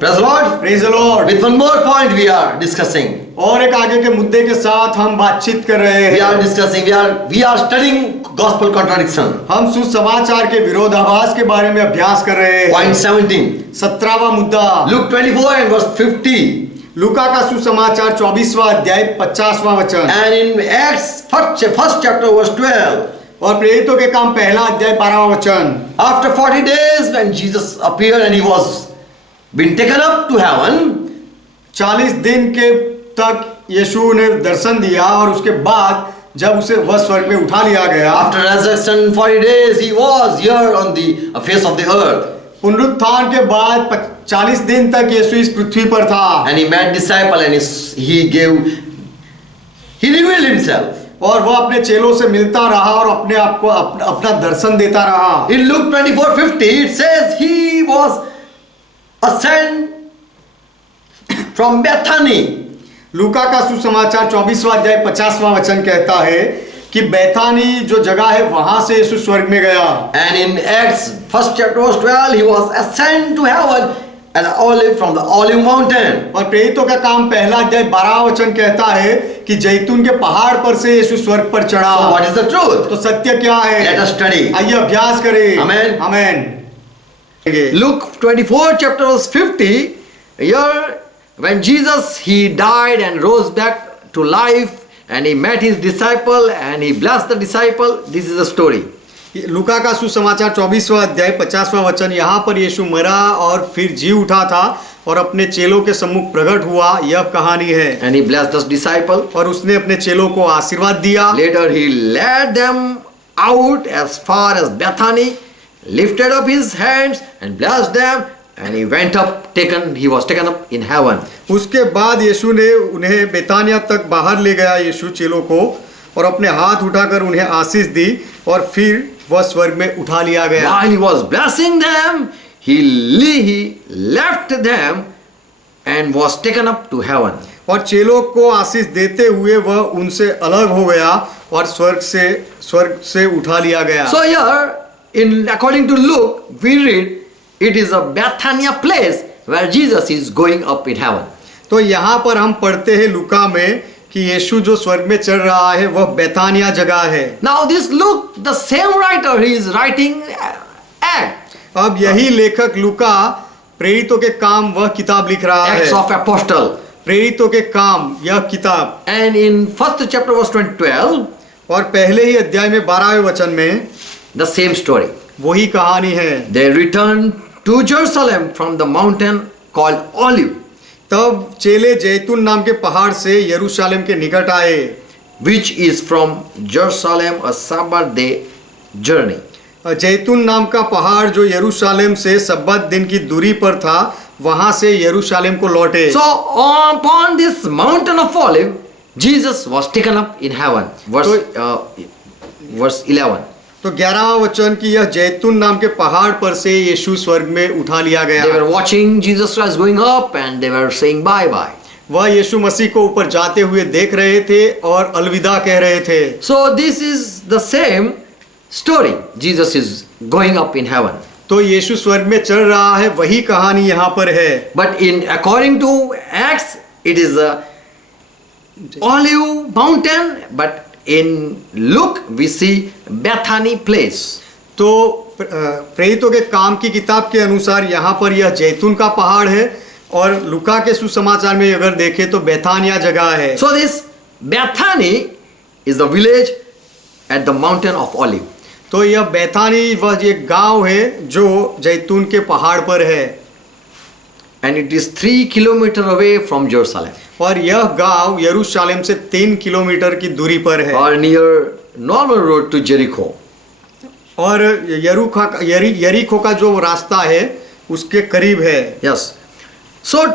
Praise the Lord. Praise the Lord. With one more point we are discussing. और एक आगे के मुद्दे के साथ हम बातचीत कर रहे We हैं। are discussing. We are studying gospel contradiction. हम सुसमाचार के विरोधाभास के बारे में अभ्यास कर रहे हैं। Point 17. 17वां मुद्दा Luke 24 and verse 50. लूका का सुसमाचार 24वां अध्याय 50वां वचन। And in Acts first chapter verse 12. और प्रेरितों के काम पहला अध्याय 12वां वचन। After 40 days when Jesus appeared and he was been taken up to heaven. 40 दिन के तक यीशु ने दर्शन दिया और उसके बाद जब उसे वह स्वर्ग में उठा लिया गया। After resurrection 40 days he was here on the face of the earth. पुनरुत्थान के बाद 40 दिन तक यीशु इस पृथ्वी पर था। And he met disciple and he revealed himself. और वह अपने चेलों से मिलता रहा और अपने आप को अपना दर्शन देता रहा। In Luke 24:50 it says he was ascend from Bethany. लूका का सुसमाचार 24वां अध्याय 50वां वचन कहता है कि बैथानी जो जगह है वहां से यीशु स्वर्ग में गया। And in Acts first chapter verse 12 he was ascend to heaven and from the olive mountain. और प्रेरितों का काम पहला अध्याय 12वां वचन कहता है कि जैतून के पहाड़ पर से यीशु स्वर्ग पर चढ़ा। So what is the truth? तो सत्य क्या है? Let us study. आइए अभ्यास करें। Amen. Amen. Luke 24 chapter verse 50, here when Jesus he died and rose back to life and he met his disciple and he blessed the disciple. This is the story. लूका का सुसमाचार 24वां अध्याय 50वां वचन। यहाँ पर यीशु मरा और फिर जी उठा था और अपने चेलों के सम्मुख प्रकट हुआ, यह कहानी है। And he blessed the disciple. और उसने अपने चेलों को आशीर्वाद दिया। Later he led them out as far as Bethany, lifted up his hands and blessed them, and he went up, he was taken up in heaven. उसके बाद यीशु ने उन्हें बेतानिया तक बाहर ले गया यीशु चेलों को और अपने हाथ उठाकर उन्हें आशीष दी और फिर वह स्वर्ग में उठा लिया गया। While he was blessing them, he left them and was taken up to heaven. और चेलों को आशीष देते हुए वह उनसे अलग हो गया और स्वर्ग से उठा लिया गया। So here, according to Luke, we read it is a Bethania place where Jesus is going up in heaven. तो यहाँ पर हम पढ़ते हैं लूका में कि यीशु जो स्वर्ग में चढ़ रहा है वह बेतानिया जगह है। Now this Luke, the same writer, he is writing Acts. अब यही लेखक लूका प्रेरितों के काम वह किताब लिख रहा है। Acts of Apostle. प्रेरितों के काम यह किताब। And in first chapter verse 12, और पहले ही अध्याय में 12वें वचन में the same story. वही कहानी है। They returned to Jerusalem from the mountain called Olive, तब चेले जैतून नाम के पहाड़ से यरूशलेम के निकट आए, which is from Jerusalem a Sabbath day journey. जैतून नाम का पहाड़ जो यरूशलेम से सब्बत दिन की दूरी पर था, वहां से यरूशलेम को लौटे। So upon this mountain of Olive, Jesus was taken up in heaven. Verse 11. तो 11वां वचन कि यह जैतून नाम के पहाड़ पर से यीशु स्वर्ग में उठा लिया गया। They were watching Jesus Christ going up and they were saying bye bye. वह यीशु मसीह को ऊपर जाते हुए देख रहे थे और अलविदा कह रहे थे। So this is the same story. Jesus is going up in heaven. तो यीशु स्वर्ग में चढ़ रहा है, वही कहानी यहाँ पर है। But according to Acts, it is a olive mountain, but in Luke we see Bethany place. तो प्रेरितों के काम की किताब के अनुसार यहाँ पर यह जैतून का पहाड़ है और लूका के सुसमाचार में अगर देखें तो बेथानिया जगह है। So this Bethany is the village at the mountain of Olive. तो यह बेथानी वह एक गांव है जो जैतून के पहाड़ पर है। And it is 3 kilometers away from Jerusalem. और यह गांव यरूशलेम से 3 किलोमीटर की दूरी पर है। Or near normal road to Jericho. और यरीको का जो रास्ता है उसके करीब है। Yes. So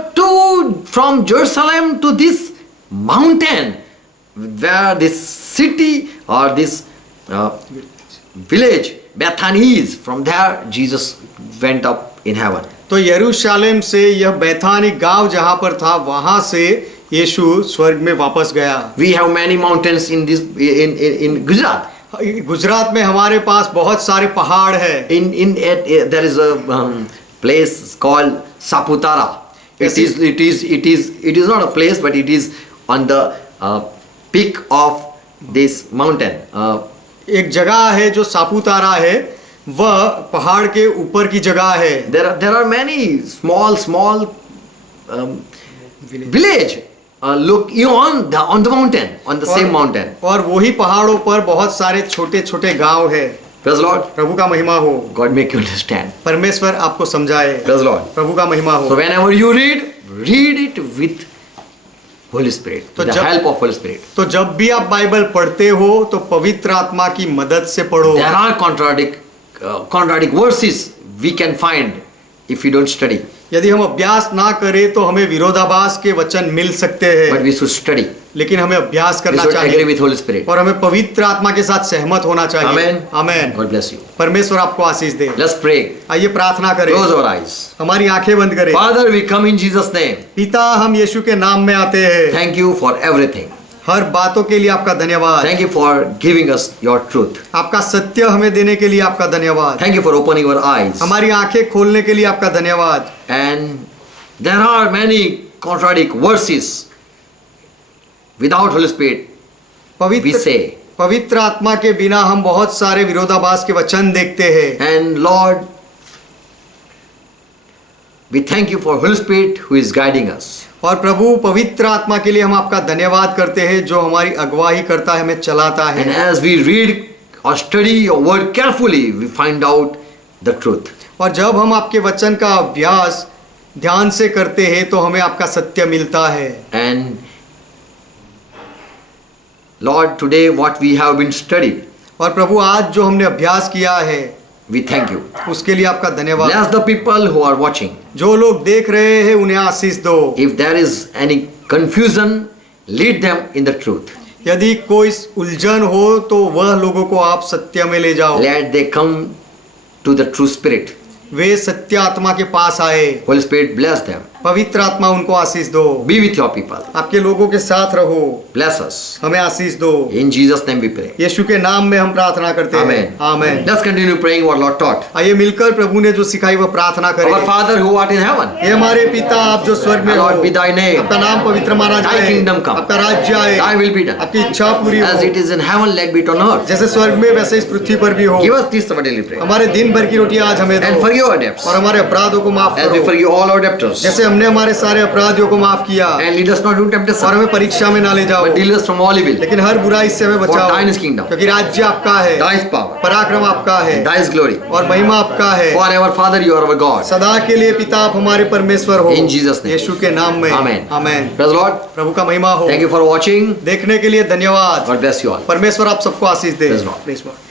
from Jerusalem to this mountain where this city or this village Bethany is, from there Jesus went up in heaven. तो यरूशलेम से यह बेथानी गांव जहां पर था वहां से यीशु स्वर्ग में वापस गया। We have many mountains in Gujarat. Gujarat में हमारे पास बहुत सारे पहाड़ है। There is a place called Saputara. It is not a place, but it is on the peak of this mountain. एक जगह है जो सापुतारा है, वह पहाड़ के ऊपर की जगह है। There are many small village. Look, you on the mountain, on the same mountain. और वही पहाड़ों पर बहुत सारे छोटे छोटे गांव है। Praise the Lord. प्रभु का महिमा हो। God make you understand. परमेश्वर आपको समझाए। Praise the Lord. प्रभु का महिमा हो। So whenever you read it with Holy Spirit, तो with the help of Holy Spirit. तो जब भी आप बाइबल पढ़ते हो तो पवित्र आत्मा की मदद से पढ़ो। There are contradict verses we can find if you don't study. यदि हम अभ्यास ना करें तो हमें विरोधाभास के वचन मिल सकते हैं, But we should study. लेकिन हमें अभ्यास We करना should agree चाहिए with Holy Spirit. और हमें पवित्र आत्मा के साथ सहमत होना चाहिए। Amen. Amen. God bless you. परमेश्वर आपको आशीष दे। Let's pray. आइए प्रार्थना करें। Close our eyes. हमारी आंखें बंद करें। Father, we come in Jesus' name. पिता, हम यीशु के नाम में आते हैं। Thank you for everything. हर बातों के लिए आपका धन्यवाद। Thank you for giving us your truth. आपका सत्य हमें देने के लिए आपका धन्यवाद। Thank you for opening our eyes. हमारी आंखें खोलने के लिए आपका धन्यवाद। And there are many contradict verses. Without Holy Spirit, we say. पवित्र आत्मा के बिना हम बहुत सारे विरोधाभास के वचन देखते हैं। And Lord, we thank you for Holy Spirit who is guiding us. और प्रभु पवित्र आत्मा के लिए हम आपका धन्यवाद करते हैं जो हमारी अगुवाई करता है, हमें चलाता And है। as we read or study your word carefully, we find out the truth. और जब हम आपके वचन का अभ्यास ध्यान से करते हैं तो हमें आपका सत्य मिलता है। And Lord, today what we have been studied, और प्रभु आज जो हमने अभ्यास किया है we thank you. उसके लिए आपका धन्यवाद। Bless the people who are watching. जो लोग देख रहे हैं उन्हें आशीष दो। If there is any confusion, lead them in the truth. यदि कोई उलझन हो तो वह लोगों को आप सत्य में ले जाओ। Let they come to the true spirit. वे सत्य आत्मा के पास आए। Holy Spirit, bless them. पवित्र आत्मा उनको आशीष दो। Be with your people. आपके लोगों के साथ रहो। Bless us. हमें आशीष दो। In Jesus' name we pray. यीशु के नाम में हम प्रार्थना करते हैं। Amen. Amen. Let's continue praying what Lord taught. आइए मिलकर प्रभु ने जो सिखाई वह प्रार्थना करें। Our Father who art in heaven, हे हमारे पिता, आप जो स्वर्ग में हो, hallowed be thy name. आपका नाम पवित्र माना Thy जाए। kingdom come. आपका राज्य आए। Thy will be done. आपकी इच्छा पूरी As हो। it is in heaven, let be it on earth. जैसे स्वर्ग में वैसे इस पृथ्वी पर भी हो। Give us this our daily bread. हमारे दिन भर की रोटी आज हमें And दो forgive our debts, और हमारे अपराधों को माफ as we करो forgive all our debtors. जैसे हमने हमारे सारे अपराधियों को माफ किया। And lead us not into और temptation, हमें परीक्षा में ना ले जाओ, but deliver us from all evil. लेकिन हर बुराई से हमें For बचाओ, thine is kingdom, क्योंकि राज्य आपका है, thy is power, पराक्रम आपका है thy is glory. और महिमा आपका है। Forever, Father, you are our God. सदा के लिए पिता आप हमारे परमेश्वर हो। In Jesus' name. यीशु के नाम में Amen. Amen. Praise the Lord. प्रभु का महिमा हो। Thank you for watching. देखने के लिए धन्यवाद। God bless you all. परमेश्वर आप सबको आशीष दे। Praise the Lord. Praise the Lord।